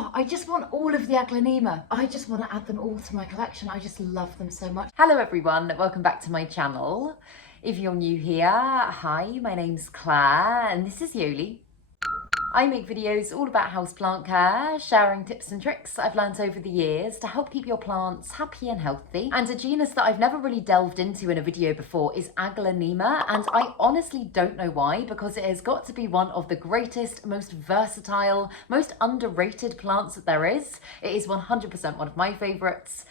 Oh, I just want all of the Aglanima. I just want to add them all to my collection. I just love them so much. Hello everyone, welcome back to my channel. If you're new here, hi, my name's Claire and this is Yoli. I make videos all about houseplant care, sharing tips and tricks I've learned over the years to help keep your plants happy and healthy. And a genus that I've never really delved into in a video before is Aglanima, and I honestly don't know why, because it has got to be one of the greatest, most versatile, most underrated plants that there is. It is 100% one of my favourites.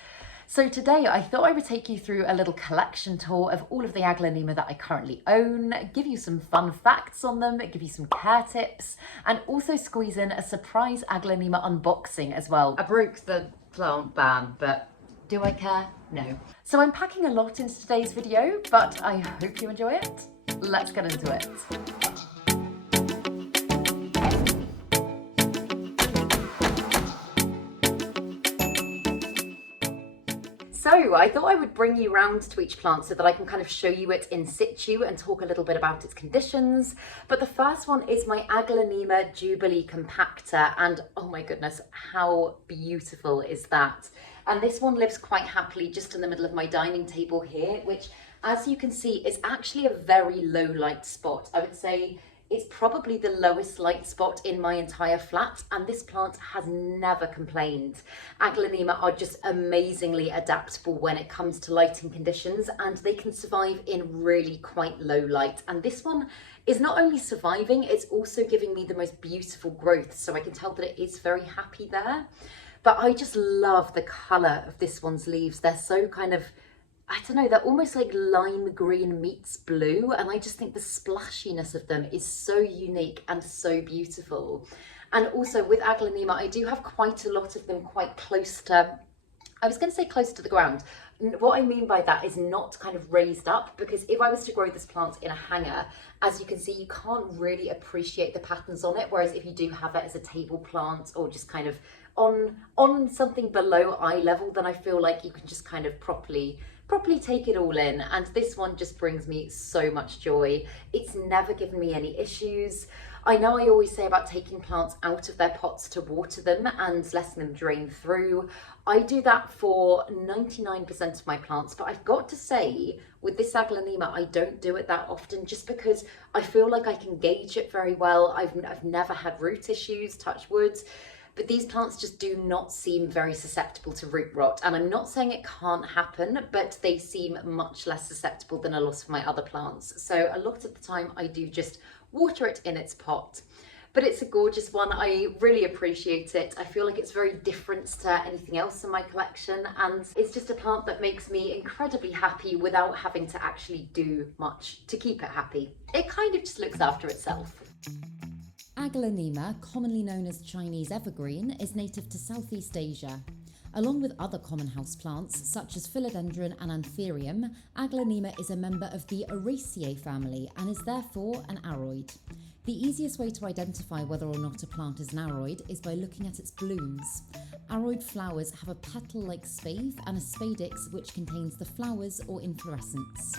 So today I thought I would take you through a little collection tour of all of the Aglanima that I currently own, give you some fun facts on them, give you some care tips, and also squeeze in a surprise Aglanima unboxing as well. I broke the plant ban, but do I care? No. So I'm packing a lot into today's video, but I hope you enjoy it. Let's get into it. So I thought I would bring you round to each plant so that I can kind of show you it in situ and talk a little bit about its conditions. But the first one is my Aglanima Jubilee Compactor, and oh my goodness, how beautiful is that? And this one lives quite happily just in the middle of my dining table here, which as you can see is actually a very low light spot. I would say it's probably the lowest light spot in my entire flat, and this plant has never complained. Aglanima are just amazingly adaptable when it comes to lighting conditions, and they can survive in really quite low light. And this one is not only surviving, it's also giving me the most beautiful growth, so I can tell that it is very happy there. But I just love the colour of this one's leaves. They're so kind of, I don't know, they're almost like lime green meets blue, and I just think the splashiness of them is so unique and so beautiful. And also with Aglanima, I do have quite a lot of them quite close to, I was going to say close to the ground. What I mean by that is not kind of raised up, because if I was to grow this plant in a hanger, as you can see, you can't really appreciate the patterns on it, whereas if you do have it as a table plant or just kind of on something below eye level, then I feel like you can just kind of properly take it all in. And this one just brings me so much joy. It's never given me any issues. I know I always say about taking plants out of their pots to water them and letting them drain through. I do that for 99% of my plants, but I've got to say with this Aglanima, I don't do it that often just because I feel like I can gauge it very well. I've never had root issues, touch wood. But these plants just do not seem very susceptible to root rot. And I'm not saying it can't happen, but they seem much less susceptible than a lot of my other plants. So a lot of the time I do just water it in its pot. But it's a gorgeous one. I really appreciate it. I feel like it's very different to anything else in my collection. And it's just a plant that makes me incredibly happy without having to actually do much to keep it happy. It kind of just looks after itself. Aglanima, commonly known as Chinese evergreen, is native to Southeast Asia. Along with other common houseplants such as philodendron and anthurium, Aglanima is a member of the Araceae family and is therefore an aroid. The easiest way to identify whether or not a plant is an aroid is by looking at its blooms. Aroid flowers have a petal-like spathe and a spadix which contains the flowers or inflorescence.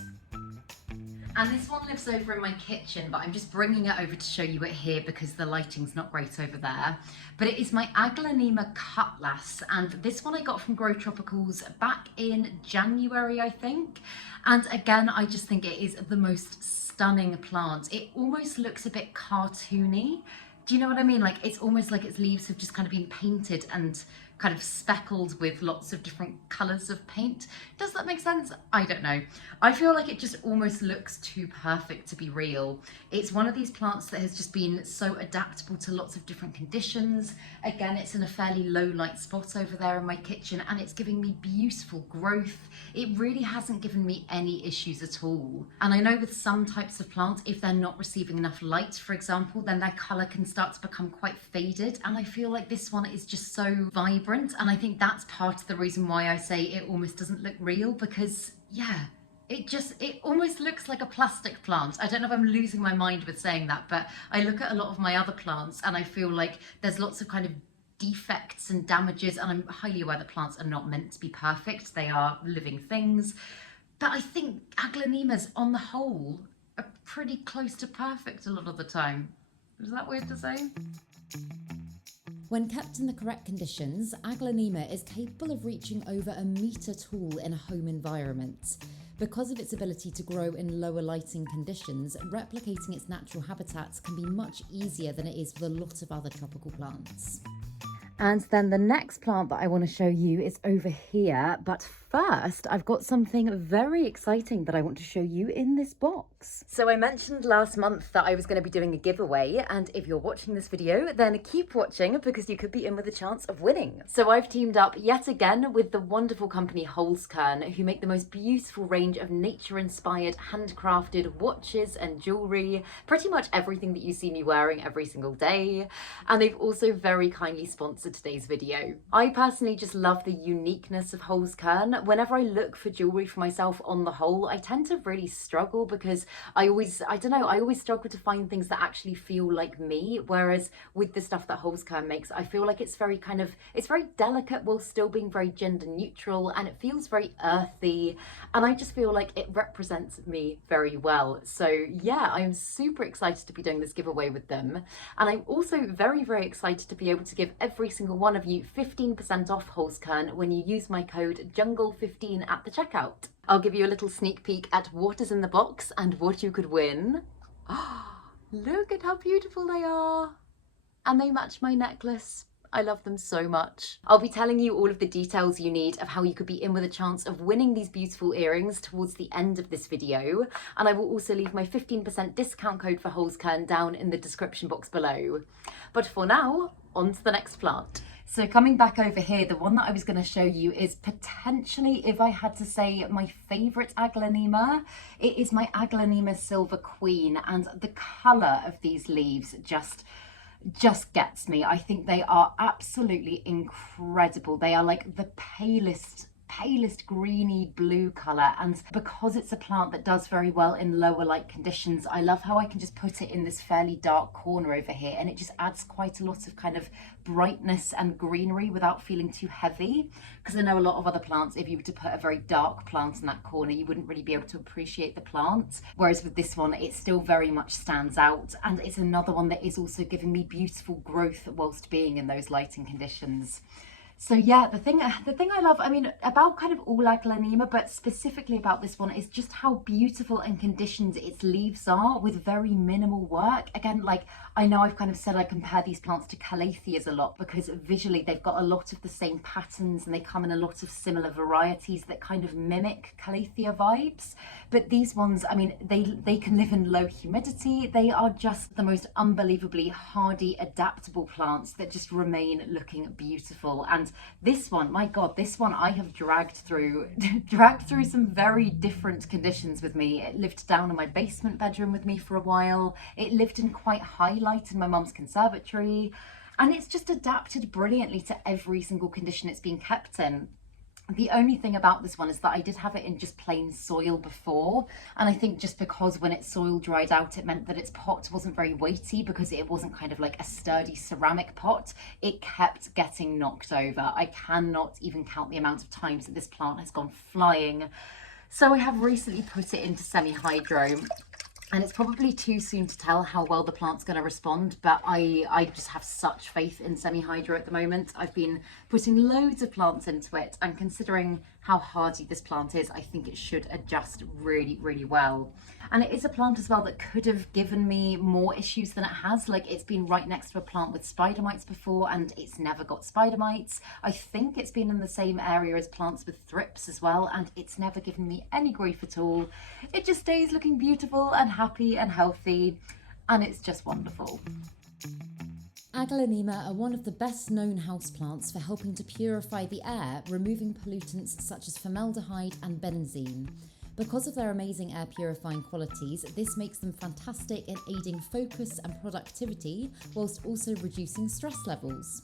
And this one lives over in my kitchen, but I'm just bringing it over to show you it here because the lighting's not great over there. But it is my Aglanima Cutlass, and this one I got from Grow Tropicals back in January, I think. And again, I just think it is the most stunning plant. It almost looks a bit cartoony. Do you know what I mean? Like, it's almost like its leaves have just kind of been painted and kind of speckled with lots of different colours of paint. Does that make sense? I don't know. I feel like it just almost looks too perfect to be real. It's one of these plants that has just been so adaptable to lots of different conditions. Again, it's in a fairly low light spot over there in my kitchen, and it's giving me beautiful growth. It really hasn't given me any issues at all. And I know with some types of plants, if they're not receiving enough light, for example, then their colour can start to become quite faded. And I feel like this one is just so vibrant. And I think that's part of the reason why I say it almost doesn't look real, because yeah, it almost looks like a plastic plant. I don't know if I'm losing my mind with saying that, but I look at a lot of my other plants and I feel like there's lots of kind of defects and damages, and I'm highly aware that plants are not meant to be perfect. They are living things. But I think Aglanimas on the whole are pretty close to perfect a lot of the time. Is that weird to say? When kept in the correct conditions, Aglanima is capable of reaching over a metre tall in a home environment. Because of its ability to grow in lower lighting conditions, replicating its natural habitats can be much easier than it is with a lot of other tropical plants. And then the next plant that I want to show you is over here, but first I've got something very exciting that I want to show you in this box. So I mentioned last month that I was going to be doing a giveaway, and if you're watching this video, then keep watching because you could be in with a chance of winning. So I've teamed up yet again with the wonderful company Holzkern, who make the most beautiful range of nature-inspired handcrafted watches and jewellery, pretty much everything that you see me wearing every single day, and they've also very kindly sponsored today's video. I personally just love the uniqueness of Holzkern. Whenever I look for jewellery for myself on the whole, I tend to really struggle because I always struggle to find things that actually feel like me, whereas with the stuff that Holzkern makes, I feel like it's very delicate while still being very gender neutral, and it feels very earthy, and I just feel like it represents me very well. So yeah, I'm super excited to be doing this giveaway with them, and I'm also very, very excited to be able to give every single one of you 15% off Holzkern when you use my code JUNGLE15 at the checkout. I'll give you a little sneak peek at what is in the box and what you could win. Look at how beautiful they are, and they match my necklace. I love them so much. I'll be telling you all of the details you need of how you could be in with a chance of winning these beautiful earrings towards the end of this video, and I will also leave my 15% discount code for Holzkern down in the description box below. But for now, on to the next plant. So coming back over here, the one that I was going to show you is potentially, if I had to say, my favourite Aglanima. It is my Aglanima Silver Queen, and the colour of these leaves just gets me. I think they are absolutely incredible. They are like the palest greeny blue colour, and because it's a plant that does very well in lower light conditions, I love how I can just put it in this fairly dark corner over here, and it just adds quite a lot of kind of brightness and greenery without feeling too heavy. Because I know a lot of other plants, if you were to put a very dark plant in that corner, you wouldn't really be able to appreciate the plant, whereas with this one it still very much stands out, and it's another one that is also giving me beautiful growth whilst being in those lighting conditions. So yeah, the thing I love, I mean, about kind of all Aglanima, but specifically about this one, is just how beautiful and conditioned its leaves are with very minimal work. Again, like, I know I've kind of said I compare these plants to calatheas a lot because visually they've got a lot of the same patterns and they come in a lot of similar varieties that kind of mimic calathea vibes. But these ones, I mean, they can live in low humidity. They are just the most unbelievably hardy, adaptable plants that just remain looking beautiful. And this one, my God, this one I have dragged through some very different conditions with me. It lived down in my basement bedroom with me for a while. It lived in quite high light in my mum's conservatory, and it's just adapted brilliantly to every single condition it's been kept in. The only thing about this one is that I did have it in just plain soil before, and I think just because when its soil dried out, it meant that its pot wasn't very weighty because it wasn't kind of like a sturdy ceramic pot. It kept getting knocked over. I cannot even count the amount of times that this plant has gone flying. So I have recently put it into semi-hydro, and it's probably too soon to tell how well the plant's going to respond, but I just have such faith in semi-hydro at the moment. I've been putting loads of plants into it, and considering how hardy this plant is, I think it should adjust really, really well. And it is a plant as well that could have given me more issues than it has. Like, it's been right next to a plant with spider mites before, and it's never got spider mites. I think it's been in the same area as plants with thrips as well, and it's never given me any grief at all. It just stays looking beautiful and happy and healthy, and it's just wonderful. Aglaonema are one of the best known houseplants for helping to purify the air, removing pollutants such as formaldehyde and benzene. Because of their amazing air purifying qualities, this makes them fantastic in aiding focus and productivity, whilst also reducing stress levels.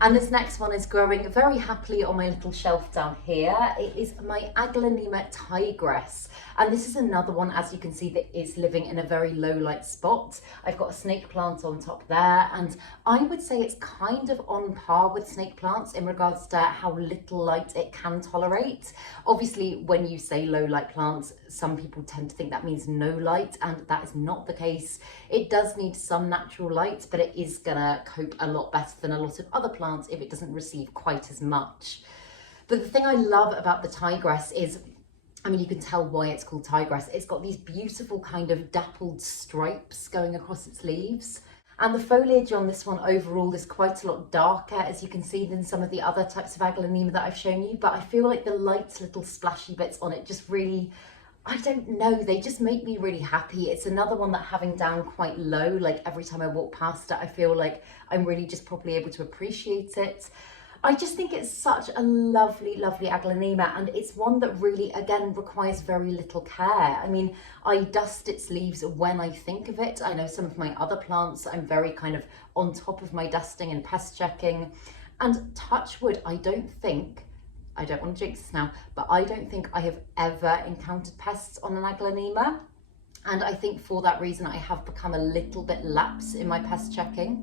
And this next one is growing very happily on my little shelf down here. It is my Aglanima Tigress. And this is another one, as you can see, that is living in a very low light spot. I've got a snake plant on top there, and I would say it's kind of on par with snake plants in regards to how little light it can tolerate. Obviously, when you say low light plants, some people tend to think that means no light, and that is not the case. It does need some natural light, but it is gonna cope a lot better than a lot of other plants if it doesn't receive quite as much. But the thing I love about the Tigress is, I mean, you can tell why it's called Tigress. It's got these beautiful kind of dappled stripes going across its leaves. And the foliage on this one overall is quite a lot darker, as you can see, than some of the other types of Aglanema that I've shown you. But I feel like the light little splashy bits on it just really, I don't know, they just make me really happy. It's another one that, having down quite low, like every time I walk past it, I feel like I'm really just properly able to appreciate it. I just think it's such a lovely, lovely Aglanema, and it's one that really, again, requires very little care. I mean, I dust its leaves when I think of it. I know some of my other plants, I'm very kind of on top of my dusting and pest checking. And touch wood, I don't want to jinx this now, but I don't think I have ever encountered pests on an Aglanema. And I think for that reason, I have become a little bit lax in my pest checking.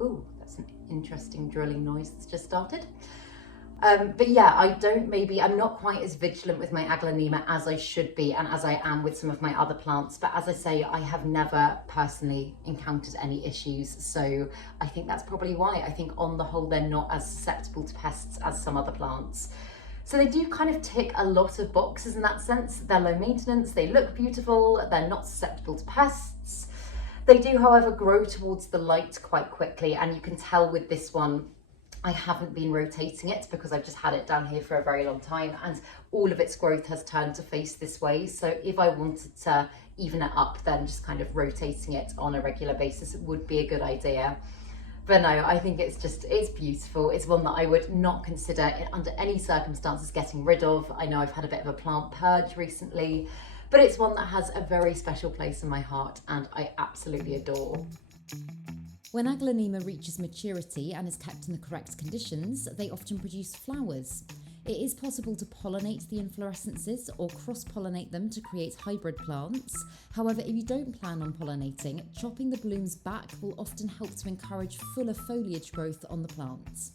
Ooh, that's an interesting drilling noise that's just started. But yeah, I'm not quite as vigilant with my Aglanema as I should be, and as I am with some of my other plants. But as I say, I have never personally encountered any issues. So I think that's probably why. I think on the whole, they're not as susceptible to pests as some other plants. So they do kind of tick a lot of boxes in that sense. They're low maintenance, they look beautiful, they're not susceptible to pests. They do, however, grow towards the light quite quickly, and you can tell with this one, I haven't been rotating it because I've just had it down here for a very long time, and all of its growth has turned to face this way. So if I wanted to even it up, then just kind of rotating it on a regular basis would be a good idea. But no, I think it's beautiful. It's one that I would not consider under any circumstances getting rid of. I know I've had a bit of a plant purge recently, but it's one that has a very special place in my heart and I absolutely adore. When Aglanema reaches maturity and is kept in the correct conditions, they often produce flowers. It is possible to pollinate the inflorescences or cross-pollinate them to create hybrid plants. However, if you don't plan on pollinating, chopping the blooms back will often help to encourage fuller foliage growth on the plants.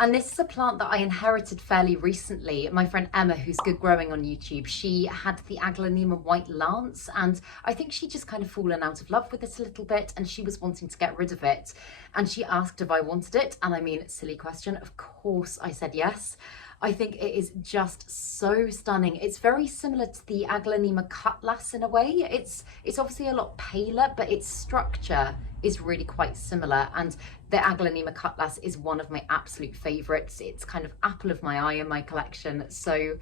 And this is a plant that I inherited fairly recently. My friend Emma, who's good growing on YouTube, she had the Aglanima White Lance, and I think she just kind of fallen out of love with it a little bit, and she was wanting to get rid of it. And she asked if I wanted it, and I mean, silly question, of course I said yes. I think it is just so stunning. It's very similar to the Aglanima Cutlass in a way. It's obviously a lot paler, but its structure is really quite similar. And the Aglanima Cutlass is one of my absolute favorites. It's kind of apple of my eye in my collection. So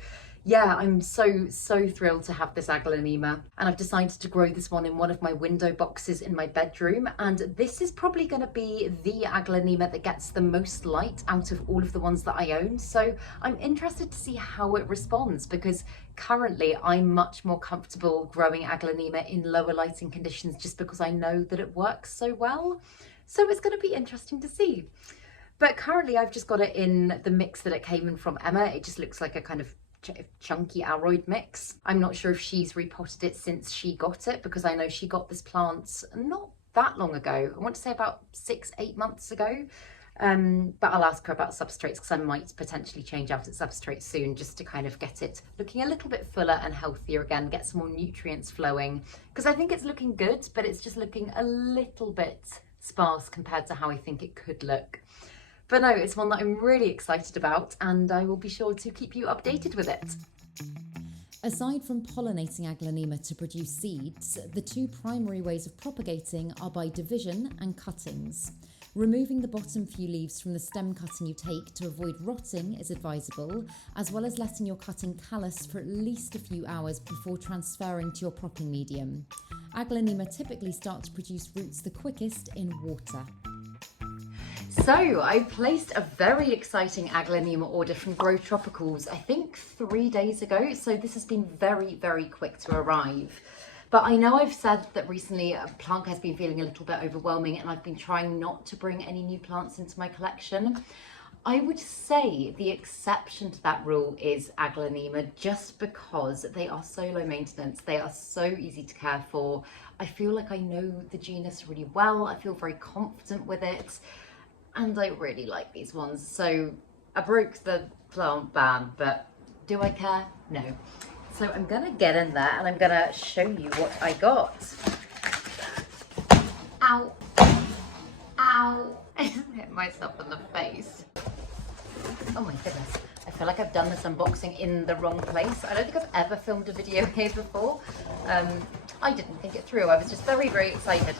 yeah, I'm so thrilled to have this Aglanema, and I've decided to grow this one in one of my window boxes in my bedroom, and this is probably going to be the Aglanema that gets the most light out of all of the ones that I own. So I'm interested to see how it responds, because currently I'm much more comfortable growing Aglanema in lower lighting conditions just because I know that it works so well. So it's going to be interesting to see. But currently I've just got it in the mix that it came in from Emma. It just looks like a kind of chunky aroid mix. I'm not sure if she's repotted it since she got it, because I know she got this plant not that long ago. I want to say about 6-8 months ago. But I'll ask her about substrates, because I might potentially change out its substrate soon, just to kind of get it looking a little bit fuller and healthier again, get some more nutrients flowing, because I think it's looking good, but it's just looking a little bit sparse compared to how I think it could look. But no, it's one that I'm really excited about, and I will be sure to keep you updated with it. Aside from pollinating Aglanema to produce seeds, the two primary ways of propagating are by division and cuttings. Removing the bottom few leaves from the stem cutting you take to avoid rotting is advisable, as well as letting your cutting callus for at least a few hours before transferring to your propping medium. Aglanema typically start to produce roots the quickest in water. So I placed a very exciting Aglanema order from Grow Tropicals, I think 3 days ago. So this has been very, very quick to arrive. But I know I've said that recently plant care has been feeling a little bit overwhelming, and I've been trying not to bring any new plants into my collection. I would say the exception to that rule is Aglanema, just because they are so low maintenance. They are so easy to care for. I feel like I know the genus really well. I feel very confident with it. And I really like these ones. So I broke the plant ban, but do I care? No. So I'm gonna get in there and I'm gonna show you what I got. Ow, ow, I hit myself in the face. Oh my goodness, I feel like I've done this unboxing in the wrong place. I don't think I've ever filmed a video here before. I didn't think it through, I was just very, very excited.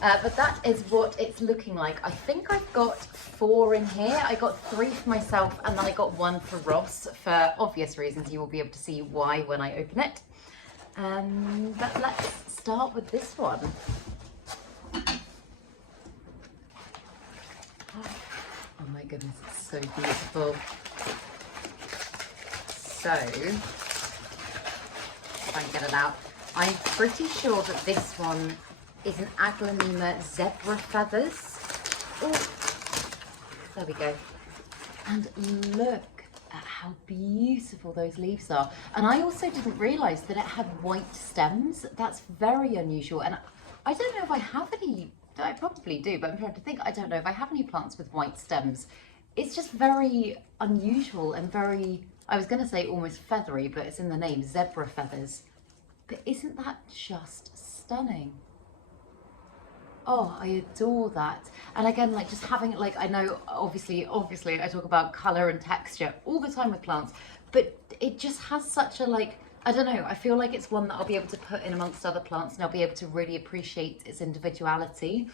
But that is what it's looking like. I think I've got 4 in here. I got 3 for myself and then I got 1 for Ross. For obvious reasons, you will be able to see why when I open it. But let's start with this one. Oh my goodness, it's so beautiful. So, try and get it out. I'm pretty sure that this one is an Aglanima zebra feathers. Oh, there we go. And look at how beautiful those leaves are. And I also didn't realise that it had white stems. That's very unusual. And I don't know if I have any, I probably do, but I'm trying to think, I don't know if I have any plants with white stems. It's just very unusual and very, I was going to say almost feathery, but it's in the name, zebra feathers. But isn't that just stunning? Oh, I adore that. And again, like just having it, like, I know obviously I talk about color and texture all the time with plants, but it just has such a, like, I don't know, I feel like it's one that I'll be able to put in amongst other plants and I'll be able to really appreciate its individuality.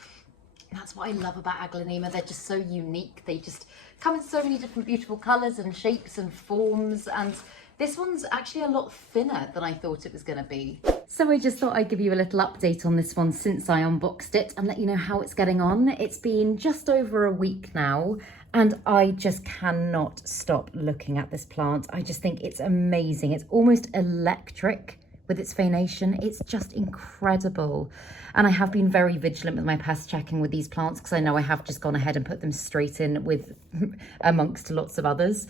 That's what I love about Aglanima. They're just so unique. They just come in so many different beautiful colors and shapes and forms, and this one's actually a lot thinner than I thought it was going to be. So I just thought I'd give you a little update on this one since I unboxed it and let you know how it's getting on. It's been just over a week now and I just cannot stop looking at this plant. I just think it's amazing. It's almost electric with its veination. It's just incredible. And I have been very vigilant with my pest checking with these plants because I know I have just gone ahead and put them straight in with amongst lots of others.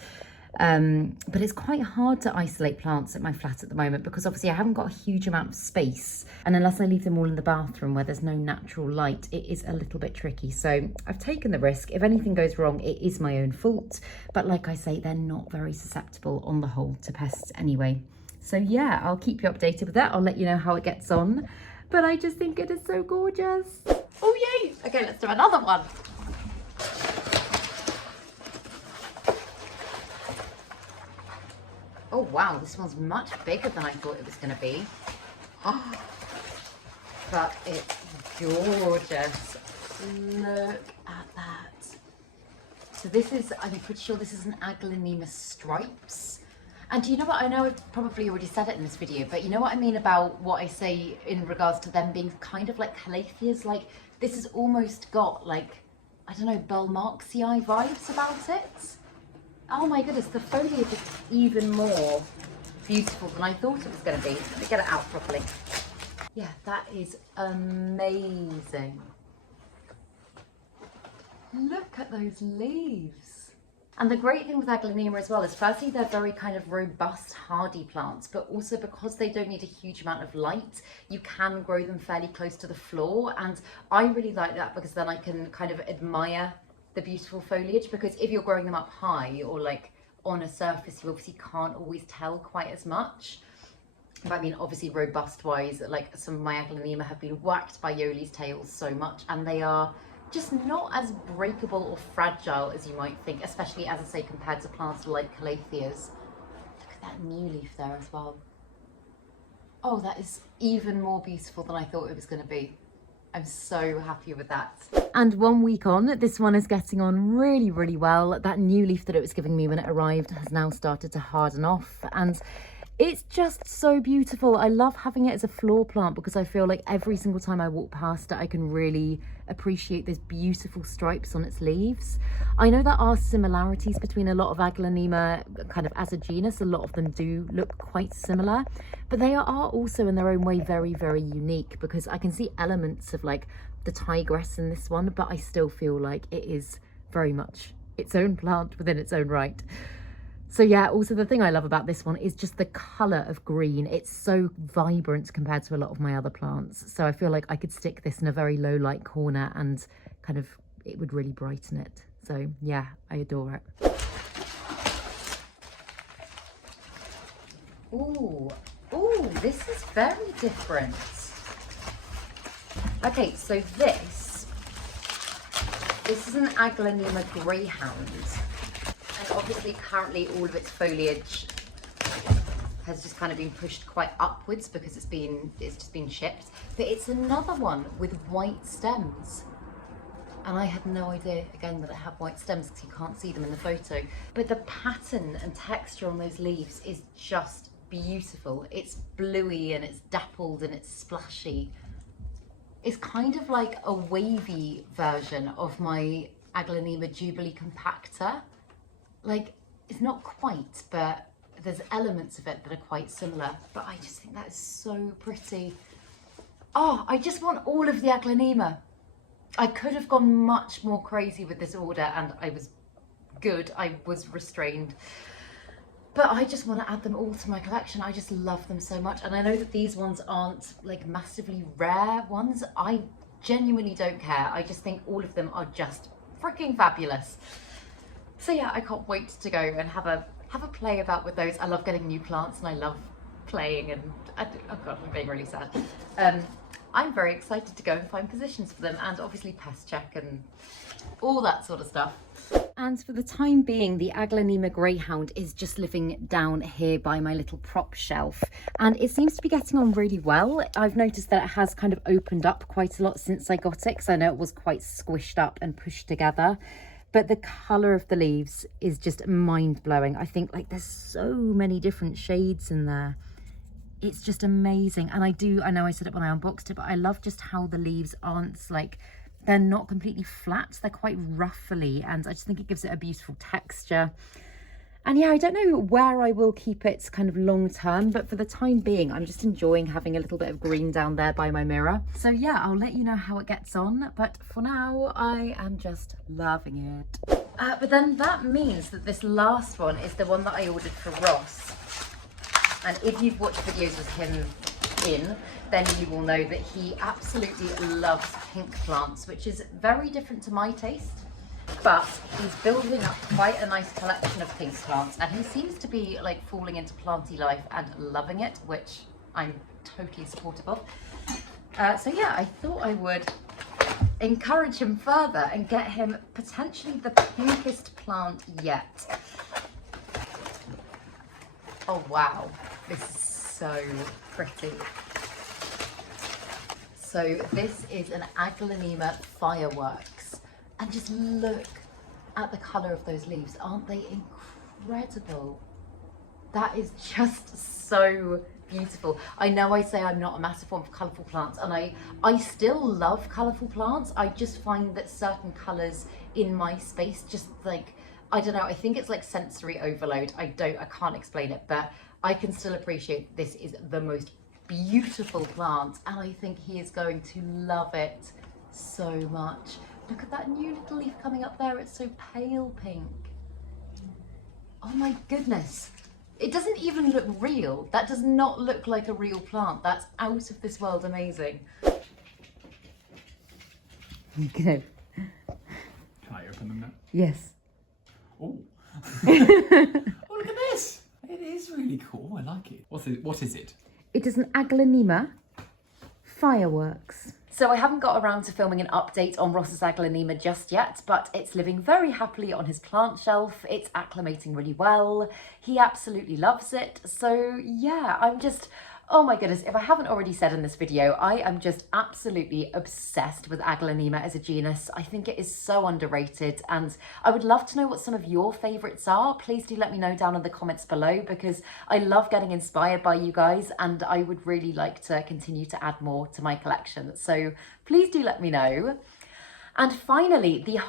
But it's quite hard to isolate plants at my flat at the moment because obviously I haven't got a huge amount of space, and unless I leave them all in the bathroom where there's no natural light, it is a little bit tricky. So I've taken the risk. If anything goes wrong, it is my own fault, but like I say, they're not very susceptible on the whole to pests anyway. So yeah, I'll keep you updated with that. I'll let you know how it gets on, but I just think it is so gorgeous. Oh yay, okay, let's do another one. Oh wow, this one's much bigger than I thought it was going to be. Oh, but it's gorgeous. Look at that. So this is, I'm pretty sure this is an Aglanima Stripes. And do you know what, I know I've probably already said it in this video, but you know what I mean about what I say in regards to them being kind of like calatheas? Like, this has almost got like, I don't know, Belmarxii vibes about it. Oh my goodness, the foliage is even more beautiful than I thought it was going to be. Let me get it out properly. Yeah, that is amazing. Look at those leaves. And the great thing with Aglanima as well is firstly, they're very kind of robust, hardy plants, but also because they don't need a huge amount of light, you can grow them fairly close to the floor. And I really like that because then I can kind of admire the beautiful foliage, because if you're growing them up high or like on a surface, you obviously can't always tell quite as much. But I mean, obviously robust wise, like some of my Aglanima have been whacked by Yoli's tails so much, and they are just not as breakable or fragile as you might think, especially, as I say, compared to plants like calatheas. Look at that new leaf there as well. Oh, that is even more beautiful than I thought it was going to be. I'm so happy with that. And 1 week on, this one is getting on really, really well. That new leaf that it was giving me when it arrived has now started to harden off, and it's just so beautiful. I love having it as a floor plant because I feel like every single time I walk past it, I can really appreciate those beautiful stripes on its leaves. I know there are similarities between a lot of Aglanima kind of as a genus. A lot of them do look quite similar, but they are also in their own way very, very unique, because I can see elements of like the Tigress in this one, but I still feel like it is very much its own plant within its own right. So yeah, also the thing I love about this one is just the colour of green. It's so vibrant compared to a lot of my other plants. So I feel like I could stick this in a very low light corner and kind of, it would really brighten it. So yeah, I adore it. Ooh, ooh, this is very different. Okay, so this is an Aglanima Greyhound. And obviously currently all of its foliage has just kind of been pushed quite upwards because it's just been shipped. But it's another one with white stems. And I had no idea, again, that it had white stems because you can't see them in the photo. But the pattern and texture on those leaves is just beautiful. It's bluey and it's dappled and it's splashy. It's kind of like a wavy version of my Aglanima Jubilee Compactor. Like, it's not quite, but there's elements of it that are quite similar. But I just think that is so pretty. Oh, I just want all of the Aglanima. I could have gone much more crazy with this order and I was good, I was restrained. But I just want to add them all to my collection. I just love them so much. And I know that these ones aren't like massively rare ones. I genuinely don't care. I just think all of them are just freaking fabulous. So yeah, I can't wait to go and have a play about with those. I love getting new plants and I love playing and, oh God, I'm being really sad. I'm very excited to go and find positions for them and obviously pest check and all that sort of stuff. And for the time being, the Aglanima Greyhound is just living down here by my little prop shelf. And it seems to be getting on really well. I've noticed that it has kind of opened up quite a lot since I got it, because I know it was quite squished up and pushed together. But the colour of the leaves is just mind-blowing. I think like there's so many different shades in there. It's just amazing. And I know I said it when I unboxed it, but I love just how the leaves aren't like, they're not completely flat. They're quite ruffly. And I just think it gives it a beautiful texture. And yeah, I don't know where I will keep it kind of long term, but for the time being, I'm just enjoying having a little bit of green down there by my mirror. So yeah, I'll let you know how it gets on. But for now, I am just loving it. But then that means that this last one is the one that I ordered for Ross. And if you've watched videos with him then you will know that he absolutely loves pink plants, which is very different to my taste. But he's building up quite a nice collection of pink plants, and he seems to be like falling into planty life and loving it, which I'm totally supportive of. So yeah, I thought I would encourage him further and get him potentially the pinkest plant yet. Oh wow, this is so pretty. So this is an Aglanima Fireworks, and just look at the colour of those leaves. Aren't they incredible? That is just so beautiful. I know I say I'm not a massive one for colourful plants, and I still love colourful plants. I just find that certain colours in my space just like, I don't know, I think it's like sensory overload. I can't explain it, but I can still appreciate this is the most beautiful plant, and I think he is going to love it so much. Look at that new little leaf coming up there. It's so pale pink. Oh my goodness. It doesn't even look real. That does not look like a real plant. That's out of this world amazing. Good. Can I open them now? Yes. Oh. Oh, look at this. It is really cool. I like it. What is it? It is an Aglanima Fireworks. So I haven't got around to filming an update on Ross's Aglanima just yet, but it's living very happily on his plant shelf. It's acclimating really well. He absolutely loves it. So yeah, I'm just, oh my goodness, if I haven't already said in this video, I am just absolutely obsessed with Aglanima as a genus. I think it is so underrated, and I would love to know what some of your favourites are. Please do let me know down in the comments below, because I love getting inspired by you guys, and I would really like to continue to add more to my collection. So please do let me know. And finally, the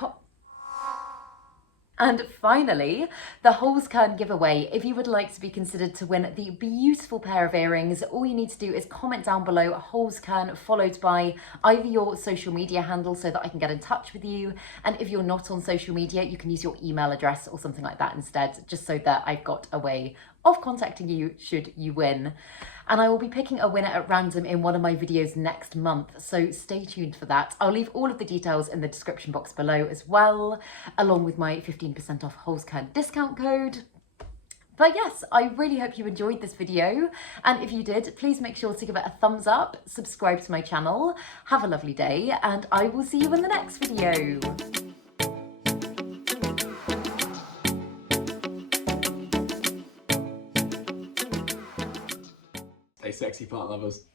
Holzkern giveaway. If you would like to be considered to win the beautiful pair of earrings, all you need to do is comment down below Holzkern, followed by either your social media handle so that I can get in touch with you. And if you're not on social media, you can use your email address or something like that instead, just so that I've got a way of contacting you should you win. And I will be picking a winner at random in one of my videos next month, so stay tuned for that. I'll leave all of the details in the description box below as well, along with my 15% off Holzkern discount code. But yes, I really hope you enjoyed this video, and if you did, please make sure to give it a thumbs up, subscribe to my channel, have a lovely day, and I will see you in the next video. Stay sexy, plant lovers.